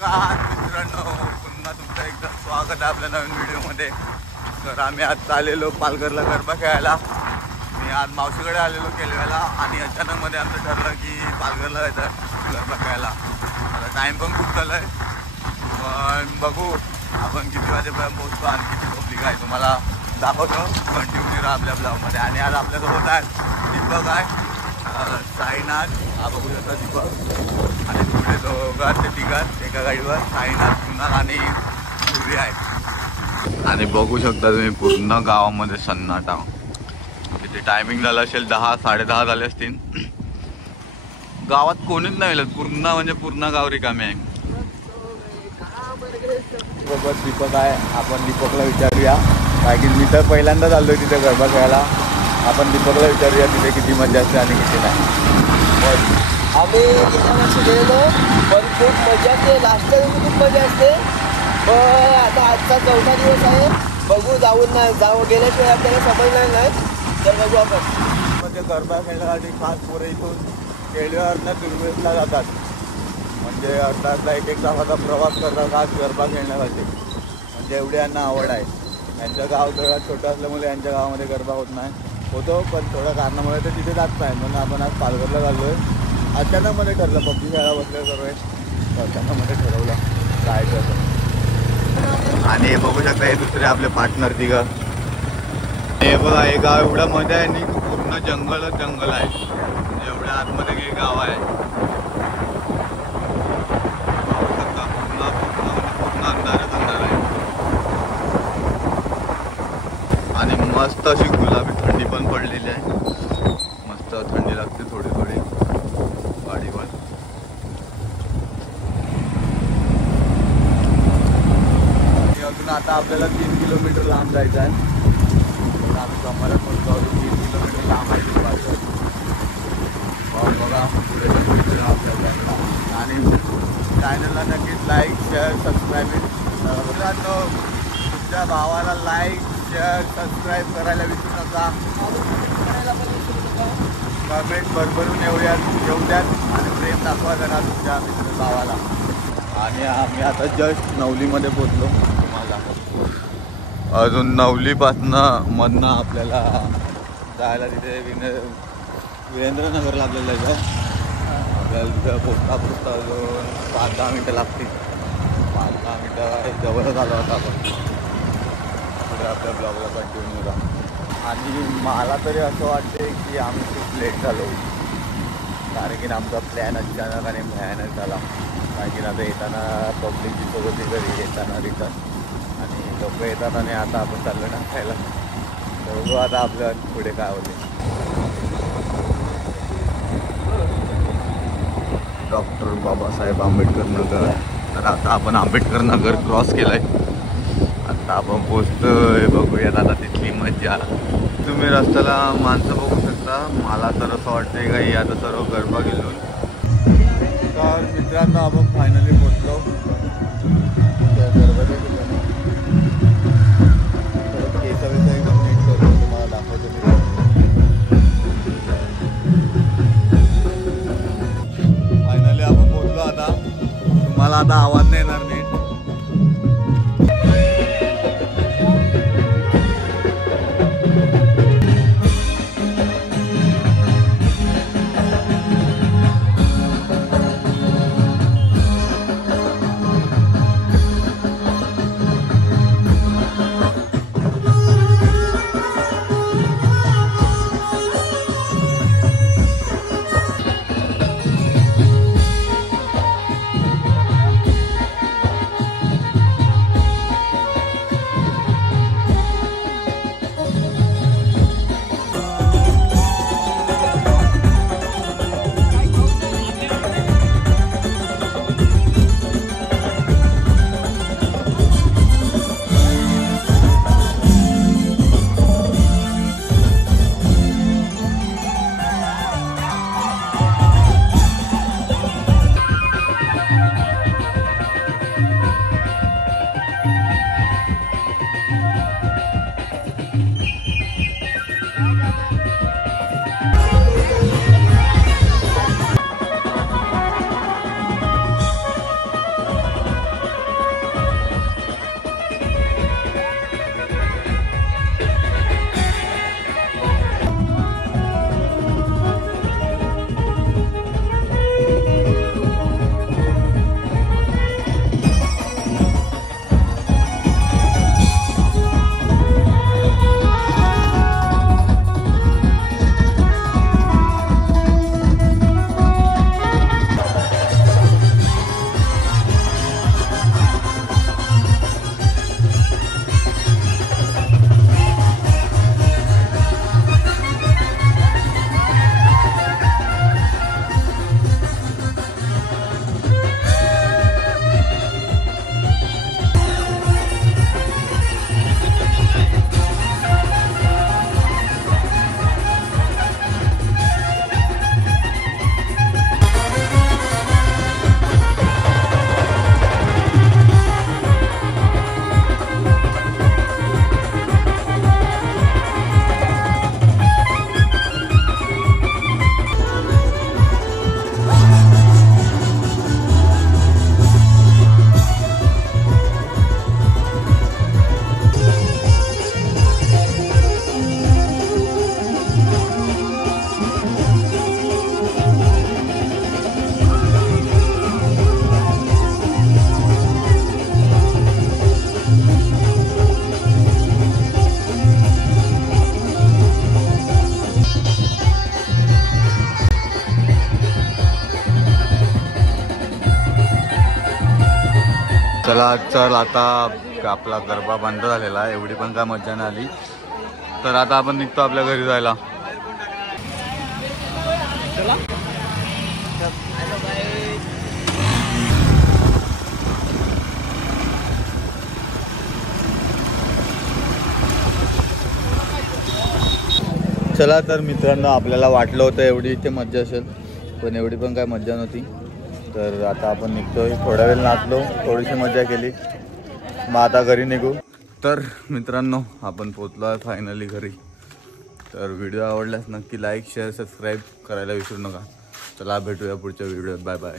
नमस्कार मित्रांनो, पुन्हा तुमचं एकदा स्वागत आहे आपल्या नवीन व्हिडिओमध्ये. तर आम्ही आज चाललेलो पालघरला गरबा खेळायला. मी आज मावशीकडे आलेलो केलव्याला आणि अचानकमध्ये आमचं ठरलं की पालघरला जायचं गरबा खेळायला. आता टाईम पण खूप झालं आहे, पण बघू आपण किती वाजेपर्यंत पोहोचतो आणि किती पब्लिक आहे तुम्हाला दाखवतो. कंटिन्यू राहा आपल्या ब्लॉगमध्ये. आणि आज आपल्यासोबत आहे दीपक आहे, साईनाथ, हा बघू शकता दीपक, आणि पुढे दोघात ते तिघात एका गाडीवर साईनाथ, कुणाल आणि सूर्य आहे. आणि बघू शकता तुम्ही पूर्ण गावामध्ये सन्नाटा. तिथे टायमिंग झालं असेल 10 साडेदहा झाले असतील. गावात कोणीच नाही मिळत, पूर्ण म्हणजे पूर्ण गाव रिकामी आहे. सोबत दीपक आहे, आपण दीपकला विचारूया. कारण की मी तर पहिल्यांदाच आलो आहे तिथे गरबा खेळायला. आपण दीपकला विचारूया तिथे किती मजा असते आणि किती नाही. आम्ही गेल्या वर्षी गेलेलो, पण खूप मजा असते. लास्ट टाइम खूप मजा असते. पण आता आजचा 4था दिवस आहे, बघू गेल्याशिवाय आपल्याला समजणार नाही. तर बघू आपण. म्हणजे गरबा खेळण्यासाठी खास पोरं इथून केळव्यावरनं दुर्वेसला जातात. म्हणजे अर्धा 1-1 तासाचा प्रवास करतात खास गरबा खेळण्यासाठी. म्हणजे एवढी यांना आवड आहे. यांचं गाव थोडं छोटं असल्यामुळे यांच्या गावामध्ये गरबा होतो, पण थोड्या कारणामुळे ते तिथे जात नाही. म्हणून आपण आज पालघरला चाललो आहे. अचानकमध्ये ठरलं, पब्जी खेळा बसले सर्व, अचानकमध्ये ठरवलं जायचं असं. आणि हे बघू शकता, हे दुसरे आपले पार्टनर तिघं. हे बघा, हे गाव एवढं मजा आहे आणि पूर्ण जंगल आहे. एवढ्या आतमध्ये हे गाव आहे. पूर्ण अंधार आहे. आणि मस्त अशी गुलाबी थंडी पण पडलेली आहे. मस्त थंडी लागते थोडी गाडीवर. अजून आता आपल्याला 3 किलोमीटर लांब जायचं आहे. आम्ही कमरत बोलतो, 3 किलोमीटर लांब आहे पालघर. बघा पुढे आपल्याला. आणि चॅनलला नक्कीच लाईक, शेअर, सबस्क्राईब. मित्रांनो, तुमच्या भावाला लाईक, शेअर, सबस्क्राईब करायला विसरू नका. कमेंट भरभरून येऊ द्यात आणि प्रेम दाखवा जरा तुमच्या मित्र भावाला. आणि आम्ही आता जस्ट नवलीमध्ये पोचलो. तुम्हाला अजून नवलीपासनं आपल्याला जायला तिथे वीरेंद्रनगरला आपल्याला जायचं. आपल्याला तिथं पोचता अजून 5-10 मिनटं लागतील. 5-10 मिनटं जवळच आलो होता आपण. पुढे आपल्या ब्लॉगला कंटिन्यू करा. आणि मला तरी असं वाटते की आम्ही खूप लेट झालो, कारण की आमचा प्लॅन अचानक आणि भयानक झाला. कारण की आता येताना पब्लिकची सोबत घरी येताना रिटर्न, आणि लोक येतात आणि आता आपण चाललो ना खायला. तर बघू आता आपल्या पुढे काय होते. डॉक्टर बाबासाहेब आंबेडकर नगर. तर आता आपण आंबेडकर नगर क्रॉस केलं आहे. आता आपण पोचतोय. बघूयात आता तिथली मजा. तुम्ही रस्त्याला माणसं बघू शकता. मला तर असं वाटतंय का आता सर्व गरबा गेलो. तर मित्रांनो, आपण फायनली पोचलो त्या गरबाच्या ठिकाणी. केसावेसा एकदम नीट करून तुम्हाला दाखवतो मी. फायनली आपण पोचलो. आता तुम्हाला आता आवाज नाही येणार नीट. चला चल आता आपला गरबा बंद झालेला आहे, एवढी पण काय मजा नाही आली. तर आता आपण निघतो आपल्या घरी जायला. चला तर मित्रांनो, आपल्याला वाटलं होतं एवढी इथे मज्जा असेल, पण एवढी पण काय मज्जा नव्हती. तर आता आपण निघतोय. थोडा वेळ नाचलो, थोडीशी मजा केली, मग आता घरी निघू. तर मित्रांनो, आपण पोचलो आहे फायनली घरी. तर व्हिडिओ आवडल्यास नक्की लाईक शेअर सबस्क्राईब करायला विसरू नका. चला भेटूया पुढच्या व्हिडिओत. Bye bye.